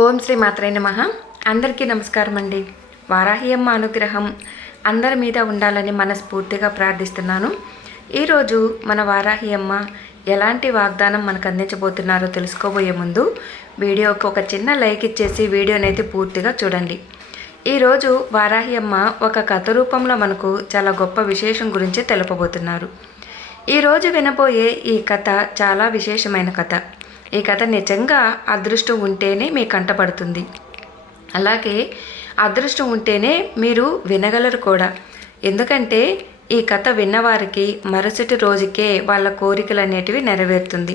ఓం శ్రీ మాత్రే నమ. అందరికీ నమస్కారం అండి. వారాహి అమ్మ అనుగ్రహం అందరి మీద ఉండాలని మనస్ఫూర్తిగా ప్రార్థిస్తున్నాను. ఈరోజు మన వారాహి అమ్మ ఎలాంటి వాగ్దానం మనకు అందించబోతున్నారో తెలుసుకోబోయే ముందు వీడియోకి ఒక చిన్న లైక్ ఇచ్చేసి వీడియోనైతే పూర్తిగా చూడండి. ఈరోజు వారాహి అమ్మ ఒక కథ రూపంలో మనకు చాలా గొప్ప విశేషం గురించి తెలుపబోతున్నారు. ఈరోజు వినబోయే ఈ కథ చాలా విశేషమైన కథ. ఈ కథ నిజంగా అదృష్టం ఉంటేనే మీ కంటపడుతుంది అలాగే అదృష్టం ఉంటేనే మీరు వినగలరు కూడా. ఎందుకంటే ఈ కథ విన్నవారికి మరుసటి రోజుకే వాళ్ళ కోరికలు అనేటివి నెరవేరుతుంది.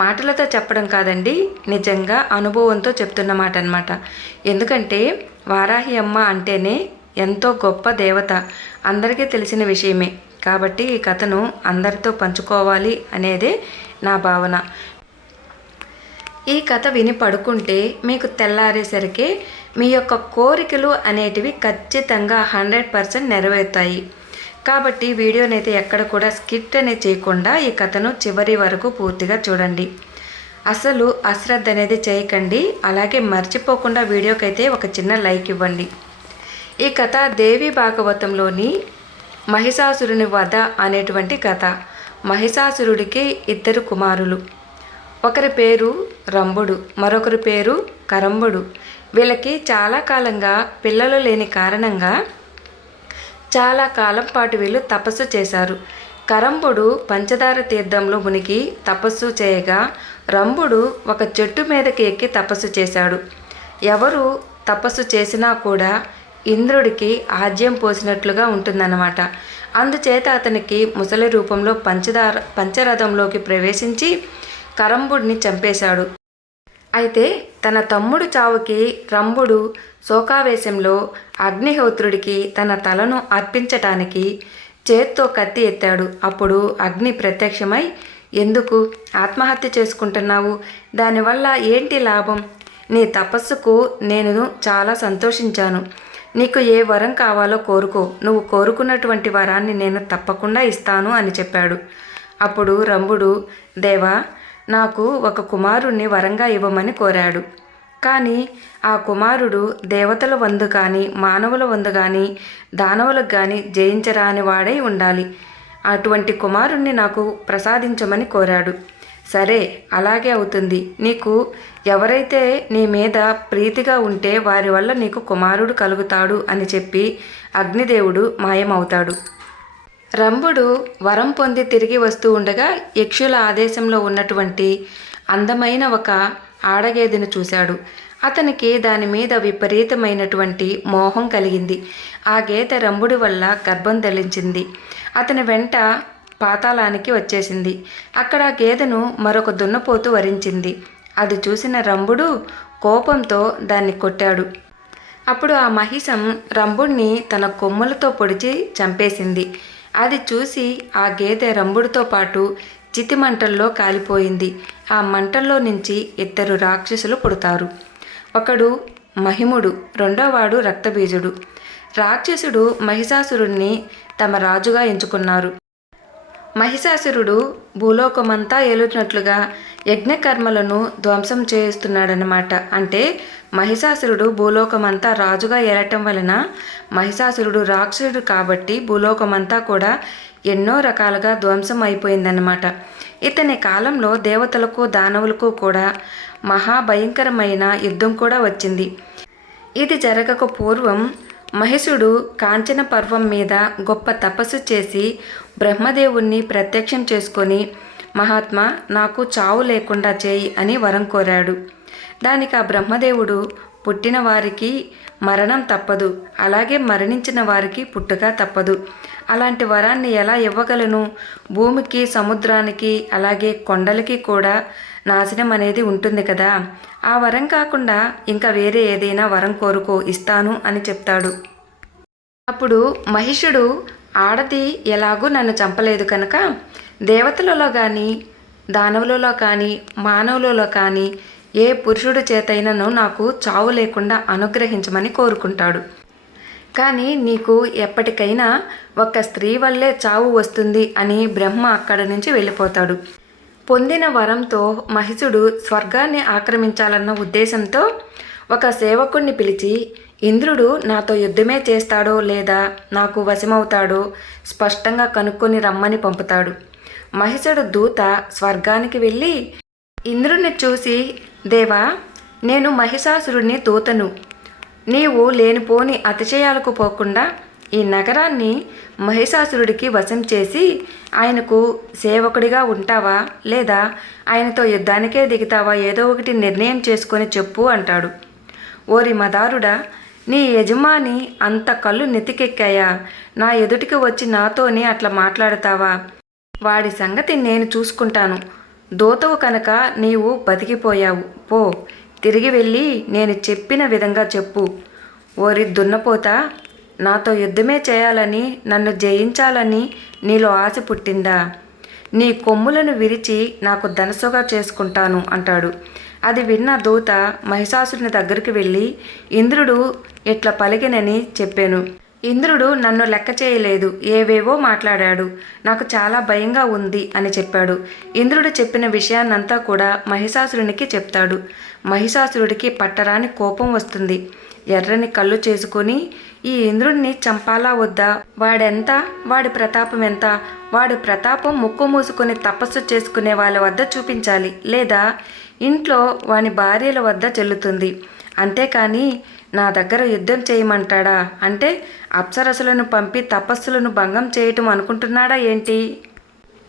మాటలతో చెప్పడం కాదండి నిజంగా అనుభవంతో చెప్తున్న మాట అనమాట ఎందుకంటే వారాహి అమ్మ అంటేనే ఎంతో గొప్ప దేవత అందరికీ తెలిసిన విషయమే. కాబట్టి ఈ కథను అందరితో పంచుకోవాలి అనేదే నా భావన. ఈ కథ విని పడుకుంటే మీకు తెల్లారేసరికి మీ యొక్క కోరికలు అనేటివి ఖచ్చితంగా హండ్రెడ్ పర్సెంట్ నెరవేరుతాయి. కాబట్టి వీడియోనైతే ఎక్కడ కూడా స్కిట్ అనేది చేయకుండా ఈ కథను చివరి వరకు పూర్తిగా చూడండి. అసలు అశ్రద్ధ అనేది చేయకండి. అలాగే మర్చిపోకుండా వీడియోకైతే ఒక చిన్న లైక్ ఇవ్వండి. ఈ కథ దేవి భాగవతంలోని మహిషాసురుని వధ అనేటువంటి కథ. మహిషాసురుడికి ఇద్దరు కుమారులు. ఒకరి పేరు రంభుడు మరొకరి పేరు కరంబుడు. వీళ్ళకి చాలా కాలంగా పిల్లలు లేని కారణంగా చాలా కాలం పాటు వీళ్ళు తపస్సు చేశారు. కరంబుడు పంచదార తీర్థంలో మునిగి తపస్సు చేయగా రంభుడు ఒక చెట్టు మీదకి ఎక్కి తపస్సు చేశాడు. ఎవరు తపస్సు చేసినా కూడా ఇంద్రుడికి ఆజ్యం పోసినట్లుగా ఉంటుందన్నమాట. అందుచేత అతనికి ముసలి రూపంలో పంచదార పంచరథంలోకి ప్రవేశించి కరంబుడిని చంపేశాడు. అయితే తన తమ్ముడు చావుకి రంభుడు శోకావేశంలో అగ్నిహోత్రుడికి తన తలను అర్పించటానికి చేత్తో కత్తి ఎత్తాడు. అప్పుడు అగ్ని ప్రత్యక్షమై ఎందుకు? ఆత్మహత్య చేసుకుంటున్నావు? దానివల్ల ఏంటి లాభం? నీ తపస్సుకు నేను చాలా సంతోషించాను. నీకు ఏ వరం కావాలో కోరుకో. నువ్వు కోరుకున్నటువంటి వరాన్ని నేను తప్పకుండా ఇస్తాను అని చెప్పాడు. అప్పుడు రంభుడు దేవా నాకు ఒక కుమారుణ్ణి వరంగా ఇవ్వమని కోరాడు. కానీ ఆ కుమారుడు దేవతల వందు కానీ మానవుల వందు కానీ దానవులకు కానీ జయించరాని వాడై ఉండాలి. అటువంటి కుమారుణ్ణి నాకు ప్రసాదించమని కోరాడు. సరే అలాగే అవుతుంది. నీకు ఎవరైతే నీ మీద ప్రీతిగా ఉంటే వారి వల్ల నీకు కుమారుడు కలుగుతాడు అని చెప్పి అగ్నిదేవుడు మాయమవుతాడు. రంభుడు వరం పొంది తిరిగి వస్తూ ఉండగా యక్షుల ఆదేశంలో ఉన్నటువంటి అందమైన ఒక ఆడగేదెను చూశాడు. అతనికి దాని మీద విపరీతమైనటువంటి మోహం కలిగింది. ఆ గేదె రంభుడి వల్ల గర్భం ధరించింది. అతని వెంట పాతాళానికి వచ్చేసింది. అక్కడ ఆ గేదెను మరొక దున్నపోతు వరించింది. అది చూసిన రంభుడు కోపంతో దాన్ని కొట్టాడు. అప్పుడు ఆ మహిషం రంభుణ్ణి తన కొమ్ములతో పొడిచి చంపేసింది. అది చూసి ఆ గేదె రంభుడితో పాటు చితిమంటల్లో కాలిపోయింది. ఆ మంటల్లో నుంచి ఇద్దరు రాక్షసులు పుడతారు. ఒకడు మహిముడు రెండోవాడు రక్తబీజుడు. రాక్షసుడు మహిషాసురుణ్ణి తమ రాజుగా ఎంచుకున్నారు. మహిషాసురుడు భూలోకమంతా ఏలుతున్నట్లుగా యజ్ఞకర్మలను ధ్వంసం చేస్తున్నాడనమాట అంటే మహిషాసురుడు భూలోకమంతా రాజుగా ఏలటం వలన మహిషాసురుడు రాక్షసుడు కాబట్టి భూలోకమంతా కూడా ఎన్నో రకాలుగా ధ్వంసం అయిపోయిందన్నమాట. ఇతని కాలంలో దేవతలకు దానవులకు కూడా మహాభయంకరమైన యుద్ధం కూడా వచ్చింది. ఇది జరగక పూర్వం మహిషుడు కాంచన పర్వం మీద గొప్ప తపస్సు చేసి బ్రహ్మదేవుణ్ణి ప్రత్యక్షం చేసుకొని మహాత్మా నాకు చావు లేకుండా చేయి అని వరం కోరాడు. దానికి ఆ బ్రహ్మదేవుడు పుట్టిన వారికి మరణం తప్పదు అలాగే మరణించిన వారికి పుట్టుక తప్పదు. అలాంటి వరాన్ని ఎలా ఇవ్వగలను? భూమికి సముద్రానికి అలాగే కొండలకి కూడా నాశనం అనేది ఉంటుంది కదా. ఆ వరం కాకుండా ఇంకా వేరే ఏదైనా వరం కోరుకో ఇస్తాను అని చెప్తాడు. అప్పుడు మహిషుడు ఆడది ఎలాగూ నన్ను చంపలేదు కనుక దేవతలలో కానీ దానవులలో కానీ మానవులలో కానీ ఏ పురుషుడు చేతైనను నాకు చావు లేకుండా అనుగ్రహించమని కోరుకుంటాడు. కానీ నీకు ఎప్పటికైనా ఒక స్త్రీ వల్లే చావు వస్తుంది అని బ్రహ్మ అక్కడి నుంచి వెళ్ళిపోతాడు. పొందిన వరంతో మహిషుడు స్వర్గాన్ని ఆక్రమించాలన్న ఉద్దేశంతో ఒక సేవకుణ్ణి పిలిచి ఇంద్రుడు నాతో యుద్ధమే చేస్తాడో లేదా నాకు వశమవుతాడో స్పష్టంగా కనుక్కొని రమ్మని పంపుతాడు. మహిషుడు దూత స్వర్గానికి వెళ్ళి ఇంద్రుణ్ణి చూసి దేవా నేను మహిషాసురుణ్ణి దూతను. నీవు లేనిపోని అతిశయాలకు పోకుండా ఈ నగరాన్ని మహిషాసురుడికి వశం చేసి ఆయనకు సేవకుడిగా ఉంటావా? లేదా ఆయనతో యుద్ధానికే దిగుతావా? ఏదో ఒకటి నిర్ణయం చేసుకొని చెప్పు అంటాడు. ఓరి మదారుడా నీ యజమాని అంత కళ్ళు నెతికెక్కాయా నా ఎదుటికి వచ్చి నాతోనే అట్లా మాట్లాడతావా? వాడి సంగతి నేను చూసుకుంటాను. దోతవు కనుక నీవు బతికిపోయావు. పో తిరిగి వెళ్ళి నేను చెప్పిన విధంగా చెప్పు. ఓరి దున్నపోతా నాతో యుద్ధమే చేయాలని నన్ను జయించాలని నీలో ఆశ పుట్టిందా? నీ కొమ్ములను విరిచి నాకు ధనసుగా చేసుకుంటాను అంటాడు. అది విన్న దూత మహిషాసుని దగ్గరికి వెళ్ళి ఇంద్రుడు ఇట్లా పలికినని చెప్పాను. ఇంద్రుడు నన్ను లెక్క చేయలేదు ఏవేవో మాట్లాడాడు. నాకు చాలా భయంగా ఉంది అని చెప్పాడు. ఇంద్రుడు చెప్పిన విషయాన్నంతా కూడా మహిషాసురునికి చెప్తాడు. మహిషాసురుడికి పట్టరాని కోపం వస్తుంది. ఎర్రని కళ్ళు చేసుకొని ఈ ఇంద్రుడిని చంపాలా వద్దా? వాడెంత? వాడి ప్రతాపం ఎంత? వాడి ప్రతాపం ముక్కు మూసుకొని తపస్సు చేసుకునే వాళ్ళ వద్ద చూపించాలి లేదా? ఇంట్లో వాని భార్యల వద్ద చెల్లుతుంది. అంతేకాని నా దగ్గర యుద్ధం చేయమంటాడా? అంటే అప్సరసులను పంపి తపస్సులను భంగం చేయటం అనుకుంటున్నాడా ఏంటి?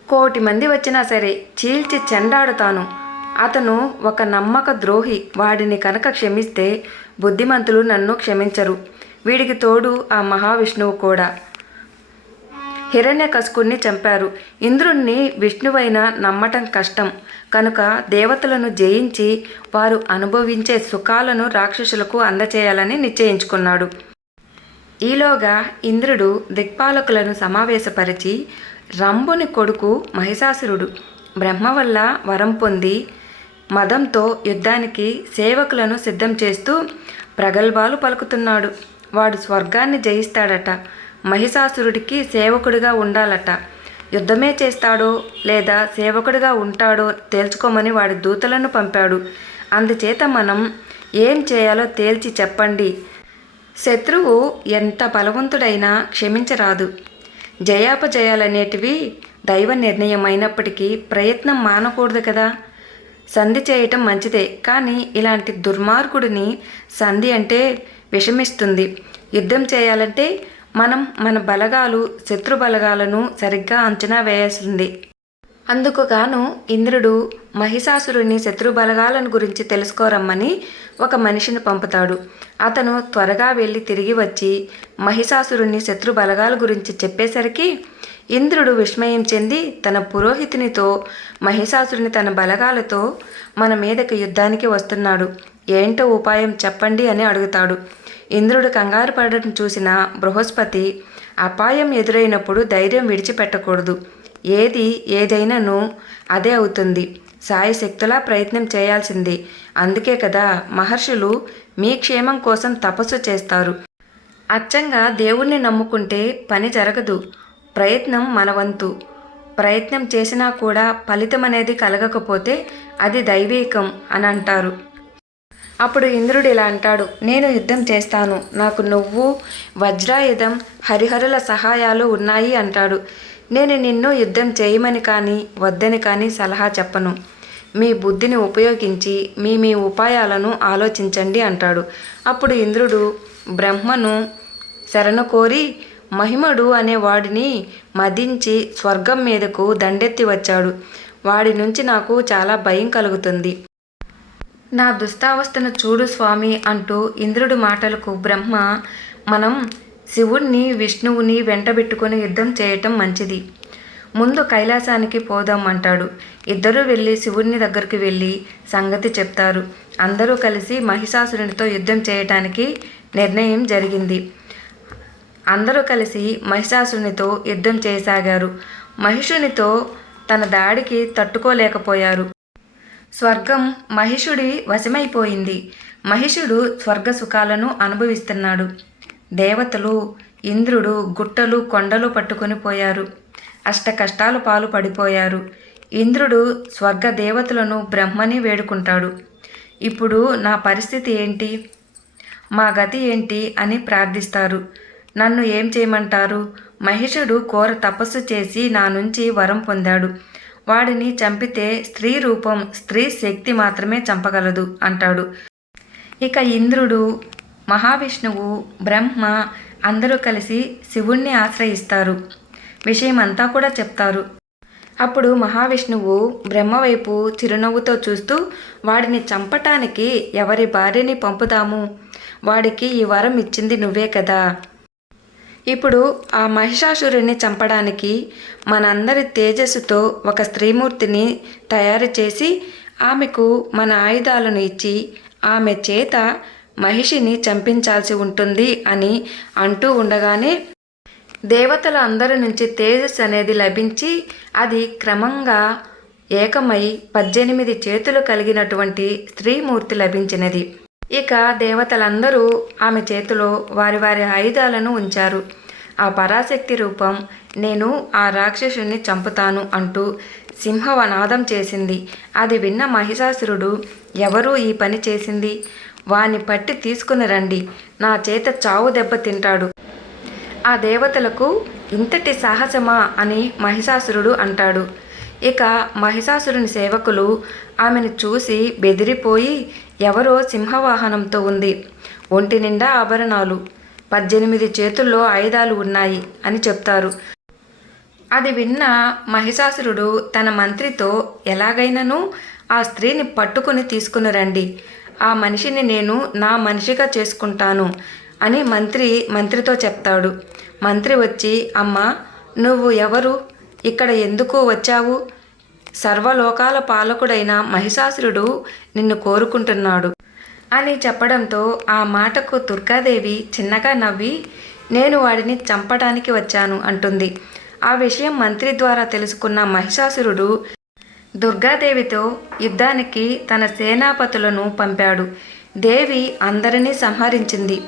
కోటి మంది వచ్చినా సరే చీల్చి చెండాడుతాను. అతను ఒక నమ్మక ద్రోహి. వాడిని కనుక క్షమిస్తే బుద్ధిమంతులు నన్ను క్షమించరు. వీడికి తోడు ఆ మహావిష్ణువు కూడా. హిరణ్యకశుకుణ్ణి చంపారు. ఇంద్రుణ్ణి విష్ణువైన నమ్మటం కష్టం. కనుక దేవతలను జయించి వారు అనుభవించే సుఖాలను రాక్షసులకు అందచేయాలని నిశ్చయించుకున్నాడు. ఈలోగా ఇంద్రుడు దిక్పాలకులను సమావేశపరిచి రంభుని కొడుకు మహిషాసురుడు. బ్రహ్మ వల్ల వరం పొంది మదంతో యుద్ధానికి సేవకులను సిద్ధం చేస్తూ ప్రగల్భాలు పలుకుతున్నాడు. వాడు స్వర్గాన్ని జయిస్తాడట. మహిషాసురుడికి సేవకుడిగా ఉండాలట. యుద్ధమే చేస్తాడో లేదా సేవకుడిగా ఉంటాడో తేల్చుకోమని వాడి దూతలను పంపాడు. అందుచేత మనం ఏం చేయాలో తేల్చి చెప్పండి. శత్రువు ఎంత బలవంతుడైనా క్షమించరాదు. జయాపజయాలనేటివి దైవ నిర్ణయం అయినప్పటికీ ప్రయత్నం మానకూడదు కదా. సంధి చేయటం మంచిదే. కానీ ఇలాంటి దుర్మార్గుడిని సంధి అంటే విషమిస్తుంది. యుద్ధం చేయాలంటే మనం మన బలగాలు శత్రు బలగాలను సరిగ్గా అంచనా వేయాల్సింది. అందుకు గాను ఇంద్రుడు మహిషాసురుని శత్రు బలగాలను గురించి తెలుసుకోరమ్మని ఒక మనిషిని పంపుతాడు. అతను త్వరగా వెళ్ళి తిరిగి వచ్చి మహిషాసురుని శత్రు బలగాల గురించి చెప్పేసరికి ఇంద్రుడు విస్మయం చెంది తన పురోహితునితో మహిషాసురుని తన బలగాలతో మన మీదకి యుద్ధానికి వస్తున్నాడు. ఏంటో ఉపాయం చెప్పండి అని అడుగుతాడు. ఇంద్రుడు కంగారు పడటం చూసిన బృహస్పతి అపాయం ఎదురైనప్పుడు ధైర్యం విడిచిపెట్టకూడదు. ఏది ఏదైనాను అదే అవుతుంది. సాయశక్తులా ప్రయత్నం చేయాల్సింది. అందుకే కదా మహర్షులు మీ క్షేమం కోసం తపస్సు చేస్తారు. అచ్చంగా దేవుణ్ణి నమ్ముకుంటే పని జరగదు. ప్రయత్నం మనవంతు ప్రయత్నం చేసినా కూడా ఫలితం అనేది కలగకపోతే అది దైవీకం అని అంటారు అప్పుడు ఇంద్రుడు ఇలా అంటాడు నేను యుద్ధం చేస్తాను నాకు నువ్వు వజ్రాయుధం హరిహరుల సహాయాలు ఉన్నాయి అంటాడు. నేను నిన్ను యుద్ధం చేయమని కానీ వద్దని కానీ సలహా చెప్పను. మీ బుద్ధిని ఉపయోగించి మీ మీ ఉపాయాలను ఆలోచించండి అంటాడు. అప్పుడు ఇంద్రుడు బ్రహ్మను శరణు కోరి మహిమడు అనే వాడిని మదించి స్వర్గం మీదకు దండెత్తి వచ్చాడు. వాడి నుంచి నాకు చాలా భయం కలుగుతుంది. నా దుస్తావస్థను చూడు స్వామి అంటూ ఇంద్రుడి మాటలకు బ్రహ్మ మనం శివుణ్ణి విష్ణువుని వెంటబెట్టుకొని యుద్ధం చేయటం మంచిది. ముందు కైలాసానికి పోదాం అంటాడు. ఇద్దరూ వెళ్ళి శివుణ్ణి దగ్గరికి వెళ్ళి సంగతి చెప్తారు. అందరూ కలిసి మహిషాసురునితో యుద్ధం చేయటానికి నిర్ణయం జరిగింది. అందరూ కలిసి మహిషాసునితో యుద్ధం చేయసాగారు. మహిషునితో తన దాడికి తట్టుకోలేకపోయారు. స్వర్గం మహిషుడి వశమైపోయింది. మహిషుడు స్వర్గ సుఖాలను అనుభవిస్తున్నాడు. దేవతలు ఇంద్రుడు గుట్టలు కొండలు పట్టుకొని పోయారు. అష్ట కష్టాలు పాలు పడిపోయారు. ఇంద్రుడు స్వర్గ దేవతలను బ్రహ్మని వేడుకుంటాడు. ఇప్పుడు నా పరిస్థితి ఏంటి? మా గతి ఏంటి అని ప్రార్థిస్తారు. నన్ను ఏం చేయమంటారు? మహిషుడు కోర తపస్సు చేసి నా నుంచి వరం పొందాడు. వాడిని చంపితే స్త్రీ రూపం స్త్రీ శక్తి మాత్రమే చంపగలదు అంటాడు. ఇక ఇంద్రుడు మహావిష్ణువు బ్రహ్మ అందరూ కలిసి శివుణ్ణి ఆశ్రయిస్తారు. విషయమంతా కూడా చెప్తారు. అప్పుడు మహావిష్ణువు బ్రహ్మ వైపు చిరునవ్వుతో చూస్తూ వాడిని చంపటానికి ఎవరి భార్యని పంపుతాము? వాడికి ఈ వరం ఇచ్చింది నువ్వే కదా? ఇప్పుడు ఆ మహిషాసురుని చంపడానికి మనందరి తేజస్సుతో ఒక స్త్రీమూర్తిని తయారు చేసి ఆమెకు మన ఆయుధాలను ఇచ్చి ఆమె చేత మహిషిని చంపించాల్సి ఉంటుంది అని అంటూ ఉండగానే దేవతల అందరి నుంచి తేజస్సు అనేది లభించి అది క్రమంగా ఏకమై పద్దెనిమిది చేతులు కలిగినటువంటి స్త్రీమూర్తి లభించినది. ఇక దేవతలందరూ ఆమె చేతిలో వారి వారి ఆయుధాలను ఉంచారు. ఆ పరాశక్తి రూపం నేను ఆ రాక్షసుని చంపుతాను అంటూ సింహవనాదం చేసింది. అది విన్న మహిషాసురుడు ఎవరు ఈ పని చేసింది? వాని పట్టి తీసుకుని రండి. నా చేత చావు దెబ్బ తింటాడు. ఆ దేవతలకు ఇంతటి సాహసమా అని మహిషాసురుడు అంటాడు. ఇక మహిషాసురుని సేవకులు ఆమెను చూసి బెదిరిపోయి ఎవరో సింహవాహనంతో ఉంది. ఒంటి నిండా ఆభరణాలు. పద్దెనిమిది చేతుల్లో ఆయుధాలు ఉన్నాయి అని చెప్తారు. అది విన్న మహిషాసురుడు తన మంత్రితో ఎలాగైనను? ఆ స్త్రీని పట్టుకుని తీసుకుని రండి. ఆ మనిషిని నేను నా మనిషిగా చేసుకుంటాను అని మంత్రి మంత్రితో చెప్తాడు. మంత్రి వచ్చి అమ్మ నువ్వు ఎవరు? ఇక్కడ ఎందుకు వచ్చావు? సర్వలోకాల పాలకుడైన మహిషాసురుడు నిన్ను కోరుకుంటున్నాడు. అని చెప్పడంతో ఆ మాటకు దుర్గాదేవి చిన్నగా నవ్వి నేను వాడిని చంపడానికి వచ్చాను అంటుంది. ఆ విషయం మంత్రి ద్వారా తెలుసుకున్న మహిషాసురుడు దుర్గాదేవితో యుద్ధానికి తన సేనాపతులను పంపాడు. దేవి అందరినీ సంహరించింది.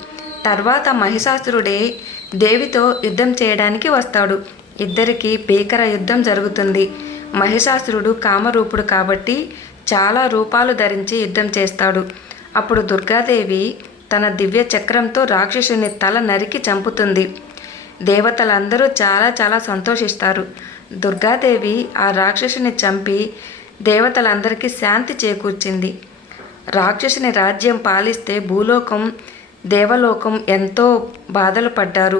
తర్వాత మహిషాసురుడే దేవితో యుద్ధం చేయడానికి వస్తాడు. ఇద్దరికి భీకర యుద్ధం జరుగుతుంది. మహిషాసురుడు కామరూపుడు కాబట్టి చాలా రూపాలు ధరించి యుద్ధం చేస్తాడు. అప్పుడు దుర్గాదేవి తన దివ్య చక్రంతో రాక్షసుని తల నరికి చంపుతుంది. దేవతలందరూ చాలా చాలా సంతోషిస్తారు. దుర్గాదేవి ఆ రాక్షసుని చంపి దేవతలందరికీ శాంతి చేకూర్చింది. రాక్షసుని రాజ్యం పాలిస్తే భూలోకం దేవలోకం ఎంతో బాధలు పడ్డారు.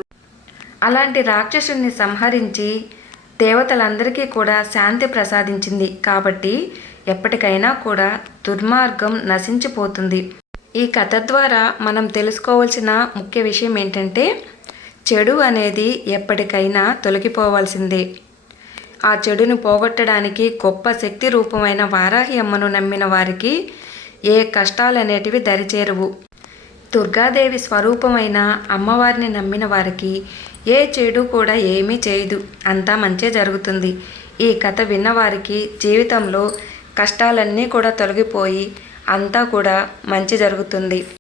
అలాంటి రాక్షసుని సంహరించి దేవతలందరికీ కూడా శాంతి ప్రసాదించింది. కాబట్టి ఎప్పటికైనా కూడా దుర్మార్గం నశించిపోతుంది. ఈ కథ ద్వారా మనం తెలుసుకోవాల్సిన ముఖ్య విషయం ఏంటంటే చెడు అనేది ఎప్పటికైనా తొలగిపోవాల్సిందే. ఆ చెడును పోగొట్టడానికి గొప్ప శక్తి రూపమైన వారాహి అమ్మను నమ్మిన వారికి ఏ కష్టాలనేటివి దరిచేరువు. దుర్గాదేవి స్వరూపమైన అమ్మవారిని నమ్మిన వారికి ఏ చెడు కూడా ఏమీ చేయదు. అంతా మంచే జరుగుతుంది. ఈ కథ విన్నవారికి జీవితంలో కష్టాలన్నీ కూడా తొలగిపోయి అంతా కూడా మంచి జరుగుతుంది.